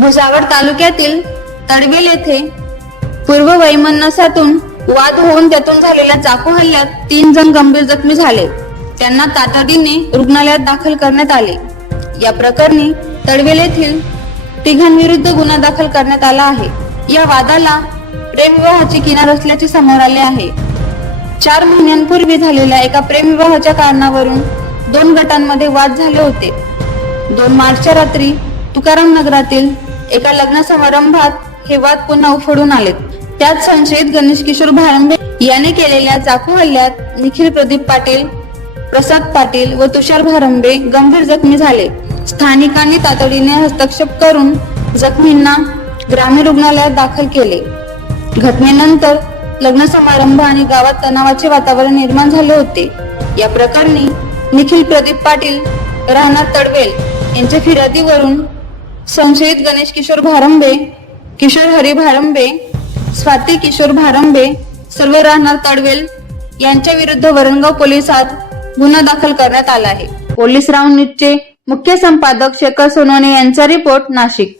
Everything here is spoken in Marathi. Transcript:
भुसावळ तालुक्यातील तडवेल येथे पूर्व वैमनसातून वाद होऊन त्यातून झालेल्या चाकू हल्ल्यात तीन जण गंभीर जखमी झाले. त्यांना तातडीने रुग्णालयात दाखल करण्यात आले. या प्रकरणी तडवेल येथील तिघांविरुद्ध गुन्हा दाखल करण्यात आला आहे. या वादाला प्रेमविवाहाची किनार असल्याचे समोर आले आहे. चार महिन्यांपूर्वी झालेल्या एका प्रेमविवाहाच्या कारणावरून दोन गटांमध्ये वाद झाले होते. दोन मार्चच्या रात्री तुकाराम नगरातील एका लग्न समारंभात हे वाद पुन्हा उफडून आलेत. त्यात संशयित गणेश किशोर भारंबे याने केलेल्या चाकू हल्ल्यात निखिल प्रदीप पाटील प्रसाद पाटील व तुषार भारंबे गंभीर जखमी झाले. स्थानिकांनी तातडीने हस्तक्षेप करून जखमींना ग्रामीण रुग्णालयात दाखल केले. घटनेनंतर लग्न समारंभ आणि गावात तणावाचे वातावरण निर्माण झाले होते. या प्रकरणी निखिल प्रदीप पाटील राहणार तडवेल यांच्या फिर्यादीवरून संशयित गणेश किशोर भारंबे किशोर हरी भारंबे स्वाती किशोर भारंबे सर्व राहणार तडवेल यांच्या विरुद्ध वरणगाव पोलिसात गुन्हा दाखल करण्यात आला आहे. पोलीस राऊंड न्यूजचे मुख्य संपादक शेखर सोनवणे यांचा रिपोर्ट नाशिक.